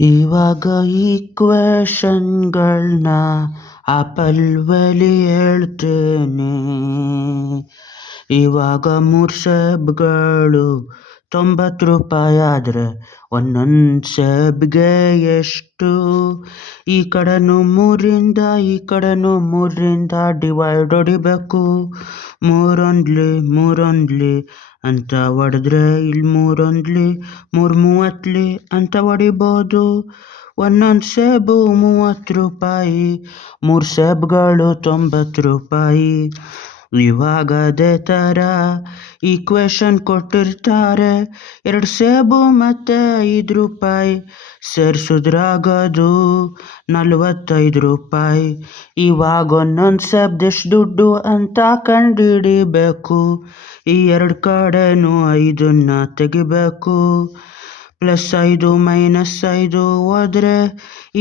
ಇವಾಗ ಈಕ್ವೇಷನ್ಗಳನ್ನ ಆಪಲ್ವಲಿ ಹೇಳ್ತೇನೆ. ಇವಾಗ 3 ಸೇಬ್ಗಳು 90 ರೂಪಾಯಿ ಆದ್ರೆ ಒಂದೊಂದು ಸೇಬ್ಗೆ ಎಷ್ಟು? ಈ ಕಡೆನೂ 3ರಿಂದ ಈ ಕಡೆನೂ 3ರಿಂದ ಡಿವೈಡ್ ಹೊಡಿಬೇಕು. 3 ಅಂತ ಹೊಡೆದ್ರೆ ಇಲ್ಲಿ 3 30 ಅಂತ ಹೊಡಿಬೋದು. ಒಂದೊಂದು ಸೇಬು 30 ರೂಪಾಯಿ, 3 ಸೇಬ್ಗಳು 90 ರೂಪಾಯಿ. ಇವಾಗ ಅದೇ ಥರ ಈಕ್ವೇಷನ್ ಕೊಟ್ಟಿರ್ತಾರೆ. 2 ಸೇಬು ಮತ್ತೆ 5 ರೂಪಾಯಿ ಸೇರ್ಸಿದ್ರಾಗದು 45 ರೂಪಾಯಿ. ಇವಾಗ ಒಂದೊಂದು ಸೇಬ್ದೆಷ್ಟು ದುಡ್ಡು ಅಂತ ಕಂಡುಹಿಡಿಬೇಕು. ಈ 2 ಕಡೆನೂ 5ನ್ನ ತೆಗಿಬೇಕು. +5 -5 ಹೋದ್ರೆ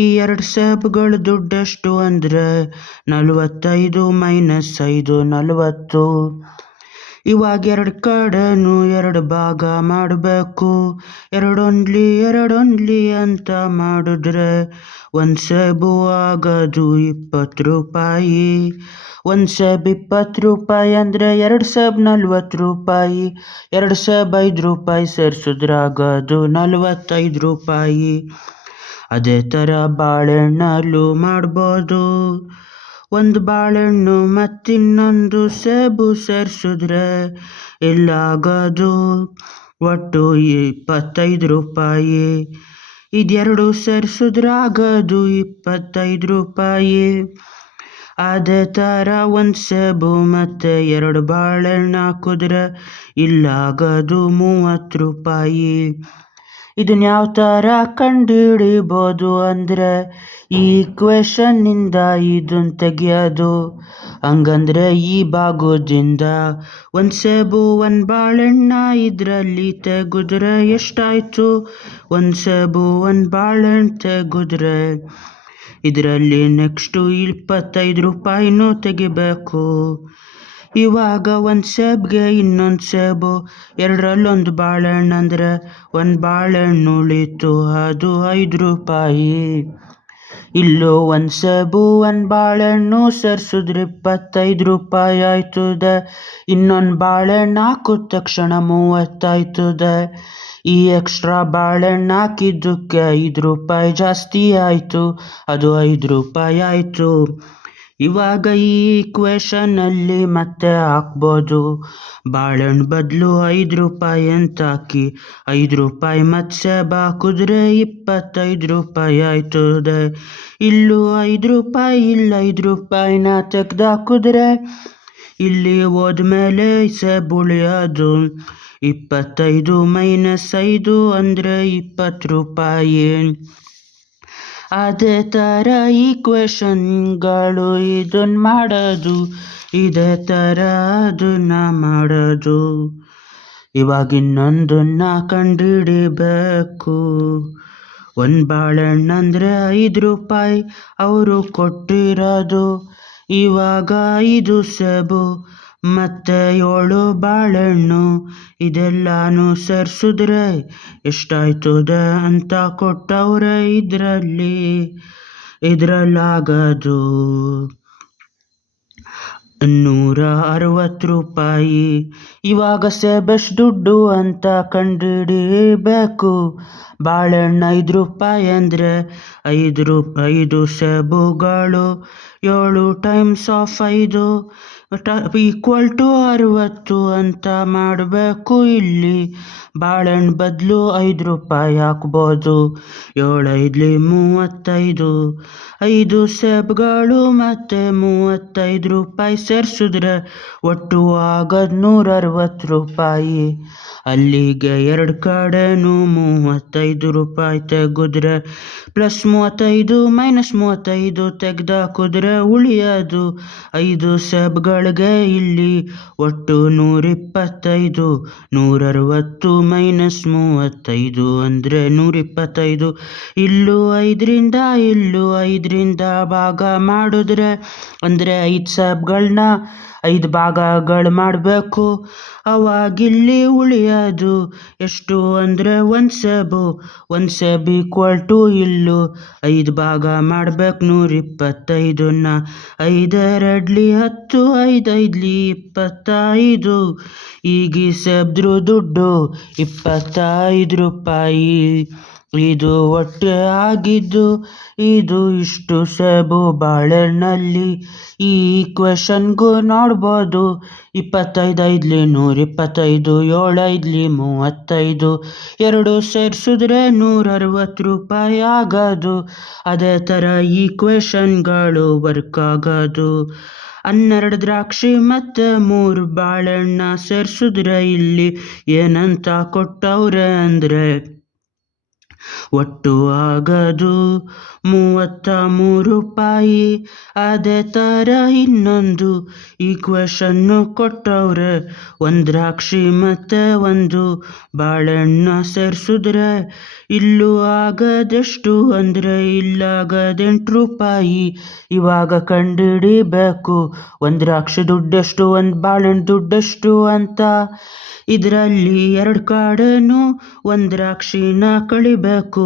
ಈ 2 ಸೇಬ್ಗಳ ದುಡ್ಡೆಷ್ಟು ಅಂದರೆ 45 - 5 40. ಇವಾಗ 2 ಕಡೆನೂ 2 ಭಾಗ ಮಾಡಬೇಕು. 2 ಅಂತ ಮಾಡಿದ್ರೆ 1 ಸೇಬು ಆಗೋದು 20 ರೂಪಾಯಿ. 1 ಸೇಬು 20 ರೂಪಾಯಿ ಅಂದರೆ 2 ಸೇಬು 40 ರೂಪಾಯಿ. 2 ಸೇಬು 5 ರೂಪಾಯಿ ಸೇರ್ಸಿದ್ರಾಗದು 45 ರೂಪಾಯಿ. ಅದೇ ಥರ ಬಾಳೆಹಣ್ಣಲ್ಲೂ ಮಾಡ್ಬೋದು. 1 ಬಾಳೆಹಣ್ಣು ಮತ್ತಿನ್ನೊಂದು ಸೇಬು ಸೇರ್ಸಿದ್ರೆ ಇಲ್ಲಾಗೋದು ಒಟ್ಟು 25 ರೂಪಾಯಿ. ಇದೆರಡು ಸೇರ್ಸಿದ್ರಾಗದು 25 ರೂಪಾಯಿ. ಅದೇ ಥರ 1 ಸೇಬು ಮತ್ತೆ 2 ಬಾಳೆಹಣ್ಣು ಹಾಕಿದ್ರೆ ಇಲ್ಲಾಗೋದು 30 ರೂಪಾಯಿ. ಇದನ್ನ ಯಾವ ಥರ ಕಂಡುಹಿಡಿಬೋದು ಅಂದರೆ ಈ ಈಕ್ವೇಷನ್ನಿಂದ ಇದನ್ನ ತೆಗಿಯೋದು. ಹಂಗಂದ್ರೆ ಈ ಭಾಗದಿಂದ 1 ಸೇಬು 1 ಬಾಳೆಹಣ್ಣ ಇದರಲ್ಲಿ ತೆಗೆದ್ರೆ ಎಷ್ಟಾಯಿತು? 1 ಸೇಬು 1 ಬಾಳೆಹಣ್ಣು ತೆಗೆದ್ರೆ ಇದರಲ್ಲಿ ನೆಕ್ಸ್ಟು 25 ರೂಪಾಯಿನೂ ತೆಗಿಬೇಕು. ಇವಾಗ 1 ಸೇಬ್ಗೆ ಇನ್ನೊಂದು ಸೇಬು, 2ರಲ್ಲೊಂದು ಬಾಳೆಹಣ್ಣು ಅಂದರೆ 1 ಬಾಳೆಹಣ್ಣು ಉಳೀತು, ಅದು 5 ರೂಪಾಯಿ. ಇಲ್ಲೂ 1 ಸೇಬು 1 ಬಾಳೆಹಣ್ಣು ಸೇರಿಸಿದ್ರೆ 25 ರೂಪಾಯಿ ಆಯ್ತದೆ. ಇನ್ನೊಂದು ಬಾಳೆಹಣ್ಣು ಹಾಕಿದ ತಕ್ಷಣ 30 ಆಯ್ತದೆ. ಈ ಎಕ್ಸ್ಟ್ರಾ ಬಾಳೆಹಣ್ಣು ಹಾಕಿದ್ದಕ್ಕೆ 5 ರೂಪಾಯಿ ಜಾಸ್ತಿ ಆಯಿತು, ಅದು 5 ರೂಪಾಯಿ ಆಯಿತು. ಇವಾಗ ಈ ಈಕ್ವೇಷನಲ್ಲಿ ಮತ್ತೆ ಹಾಕ್ಬೋದು. ಬಾಳೆಹಣ್ಣು ಬದಲು 5 ರೂಪಾಯಿ ಅಂತ ಹಾಕಿ 5 ರೂಪಾಯಿ ಮತ್ತೆ ಸೇಬು ಹಾಕಿದ್ರೆ 25 ರೂಪಾಯಿ ಆಯ್ತದೆ. ಇಲ್ಲೂ 5 ರೂಪಾಯಿ, ಇಲ್ಲಿ 5 ರೂಪಾಯಿನ ತೆಗೆದಾಕಿದ್ರೆ ಇಲ್ಲಿ ಹೋದ್ಮೇಲೆ ಸೇಬು ಉಳಿಯೋದು 25 - 5 ಅಂದರೆ 20 ರೂಪಾಯಿ. ಅದೇ ಥರ ಈಕ್ವೇಷನ್ಗಳು ಇದನ್ನ ಮಾಡೋದು, ಇದೇ ಥರ ಅದನ್ನ ಮಾಡೋದು. ಇವಾಗ ಇನ್ನೊಂದನ್ನ ಕಂಡುಹಿಡಿಬೇಕು. 1 ಬಾಳೆಹಣ್ಣು ಅಂದರೆ 5 ರೂಪಾಯಿ ಅವರು ಕೊಟ್ಟಿರೋದು. ಇವಾಗ 5 ಸೇಬು ಮತ್ತೆ 7 ಬಾಳೆಹಣ್ಣು ಇದೆಲ್ಲನೂ ಸೇರಿಸಿದ್ರೆ ಎಷ್ಟಾಯ್ತದೆ ಅಂತ ಕೊಟ್ಟವ್ರೆ. ಇದರಲ್ಲಾಗೋದು 160 ರೂಪಾಯಿ. ಇವಾಗ ಸೇಬೆಷ್ಟು ದುಡ್ಡು ಅಂತ ಕಂಡುಹಿಡಿಬೇಕು. ಬಾಳೆಹಣ್ಣು 5 ರೂಪಾಯಿ ಅಂದರೆ 5 ಸೇಬುಗಳು 7 × 5 = 60 ಅಂತ ಮಾಡಬೇಕು. ಇಲ್ಲಿ ಬಾಳೆಹಣ್ಣು ಬದಲು 5 ರೂಪಾಯಿ ಹಾಕ್ಬೋದು. 7 5 35. 5 ಸೇಬುಗಳು ಮತ್ತು 35 ರೂಪಾಯಿ ಸೇರಿಸಿದ್ರೆ ಒಟ್ಟು ಆಗೋದು 160 ರೂಪಾಯಿ. ಅಲ್ಲಿಗೆ 2 ಕಡೆನೂ 35 ರೂಪಾಯಿ ತೆಗೆದ್ರೆ +35 -35 ತೆಗೆದಾಕಿದ್ರೆ ಉಳಿಯೋದು 5 ಸೇಬುಗಳಿಗೆ ಇಲ್ಲಿ ಒಟ್ಟು 125. 160 - 35 ಅಂದರೆ 125. ಇಲ್ಲೂ 5ರಿಂದ ಇಲ್ಲೂ 5ರಿಂದ ಭಾಗ ಮಾಡಿದ್ರೆ ಅಂದರೆ 5 ಸೇಬುಗಳನ್ನ 5 ಭಾಗಗಳು ಮಾಡಬೇಕು. ಅವಾಗಿಲ್ಲಿ ಉಳಿಯೋದು ಎಷ್ಟು ಅಂದರೆ ಒಂದು ಸೇಬು ಈಕ್ವಲ್ ಟು ಇಲ್ಲು 5 ಭಾಗ ಮಾಡ್ಬೇಕು 125ನ್ನ 5 10 5 25 ಈಗ ಈ ಸೇಬ್ದ್ರು ದುಡ್ಡು 25 ರೂಪಾಯಿ. ಇದು ಒಟ್ಟೆ ಆಗಿದ್ದು ಇದು ಇಷ್ಟು ಸೇಬು ಬಾಳೆಹಣ್ಣಲ್ಲಿ. ಈ ಈಕ್ವೇಷನ್ಗೂ ನೋಡ್ಬೋದು 25 5 125 7 5 35 ಎರಡು ಸೇರಿಸಿದ್ರೆ 160 ರೂಪಾಯಿ ಆಗೋದು. ಅದೇ ಥರ ಈಕ್ವೇಷನ್ಗಳು ವರ್ಕ್ ಆಗೋದು. 12 ದ್ರಾಕ್ಷಿ ಮತ್ತು 3 ಬಾಳೆಹಣ್ಣ ಸೇರಿಸಿದ್ರೆ ಇಲ್ಲಿ ಏನಂತ ಕೊಟ್ಟವ್ರೆ ಅಂದರೆ ಒಟ್ಟು ಆಗೋದು 33 ರೂಪಾಯಿ. ಅದೇ ಥರ ಇನ್ನೊಂದು ಈಕ್ವೇಷನ್ನು ಕೊಟ್ಟವ್ರೆ. 1 ದ್ರಾಕ್ಷಿ ಮತ್ತು 1 ಬಾಳೆಹಣ್ಣ ಸೇರಿಸಿದ್ರೆ ಇಲ್ಲೂ ಆಗೋದೆಷ್ಟು ಅಂದರೆ ಇಲ್ಲಾಗೋದು 8 ರೂಪಾಯಿ. ಇವಾಗ ಕಂಡುಹಿಡಿಬೇಕು 1 ದ್ರಾಕ್ಷಿ ದುಡ್ಡೆಷ್ಟು 1 ಬಾಳೆಹಣ್ಣು ದುಡ್ಡೆಷ್ಟು ಅಂತ. ಇದರಲ್ಲಿ 2 ಕಡೆನೂ 1 ದ್ರಾಕ್ಷಿನ ಕಳಿಬೇಕು,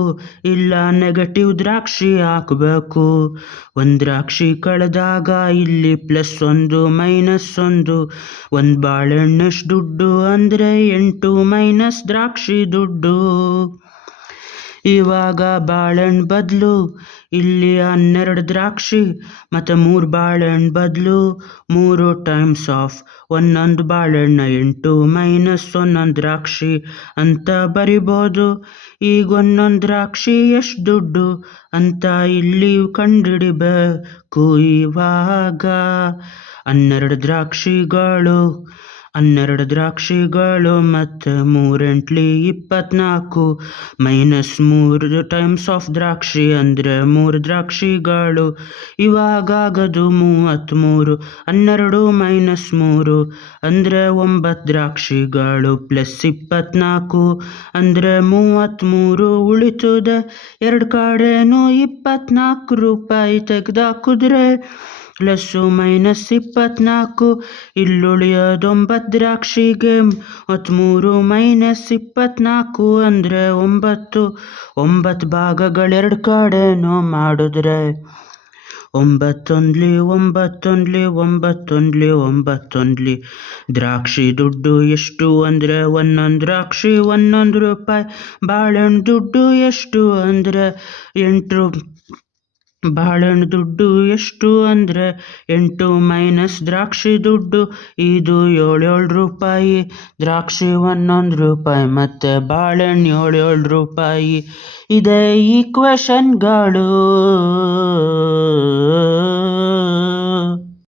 ಇಲ್ಲ ನೆಗೆಟಿವ್ ದ್ರಾಕ್ಷಿ ಹಾಕಬೇಕು. 1 ದ್ರಾಕ್ಷಿ ಕಳೆದಾಗ ಇಲ್ಲಿ +1 -1. 1 ಬಾಳೆಹಣ್ಣೆಷ್ಟು ದುಡ್ಡು ಅಂದರೆ 8 ಮೈನಸ್ ದ್ರಾಕ್ಷಿ ದುಡ್ಡು. ಇವಾಗ ಬಾಳೆಹಣ್ಣು ಬದಲು ಇಲ್ಲಿ 12 ದ್ರಾಕ್ಷಿ ಮತ್ತು 3 ಬಾಳೆಹಣ್ಣು ಬದಲು 3 ಟೈಮ್ಸ್ ಆಫ್ ಒಂದೊಂದು ಬಾಳೆಹಣ್ಣು 8 ಮೈನಸ್ ಒಂದೊಂದು ದ್ರಾಕ್ಷಿ ಅಂತ ಬರಿಬೋದು. ಈಗ ಒಂದೊಂದು ದ್ರಾಕ್ಷಿ ಎಷ್ಟು ದುಡ್ಡು ಅಂತ ಇಲ್ಲಿ ಕಂಡುಹಿಡಿಬೇಕು. ಇವಾಗ 12 ದ್ರಾಕ್ಷಿಗಳು ಮತ್ತು 3 8 24 -3 ಟೈಮ್ಸ್ ಆಫ್ ದ್ರಾಕ್ಷಿ ಅಂದರೆ 3 ದ್ರಾಕ್ಷಿಗಳು. ಇವಾಗ ಆಗೋದು 33. 12 -3 ಅಂದರೆ 9 ದ್ರಾಕ್ಷಿಗಳು +24 ಅಂದರೆ 33 ಉಳಿತದೆ. 2 ಕಡೆನೂ 24 ರೂಪಾಯಿ ತೆಗೆದಾಕಿದ್ರೆ +−24 ಇಲ್ಲುಳಿಯೋದು 9 ದ್ರಾಕ್ಷಿಗೆ 33 -24 ಅಂದರೆ 9. 9 ಭಾಗಗಳು 2 ಕಡೆನೂ ಮಾಡಿದ್ರೆ 9 ದ್ರಾಕ್ಷಿ ದುಡ್ಡು ಎಷ್ಟು ಅಂದರೆ ಒಂದೊಂದು ದ್ರಾಕ್ಷಿ 1 ರೂಪಾಯಿ. ಬಾಳೆಹಣ್ಣು ದುಡ್ಡು ಎಷ್ಟು ಅಂದರೆ 8 ಬಾಳೆಹಣ್ಣು ದುಡ್ಡು ಎಷ್ಟು ಅಂದರೆ 8 ಮೈನಸ್ ದ್ರಾಕ್ಷಿ ದುಡ್ಡು ಇದು 7 ರೂಪಾಯಿ. ದ್ರಾಕ್ಷಿ 1 ರೂಪಾಯಿ ಮತ್ತು ಬಾಳೆಹಣ್ಣು 7 ರೂಪಾಯಿ. ಇದೇ ಈಕ್ವೇಷನ್ಗಳು.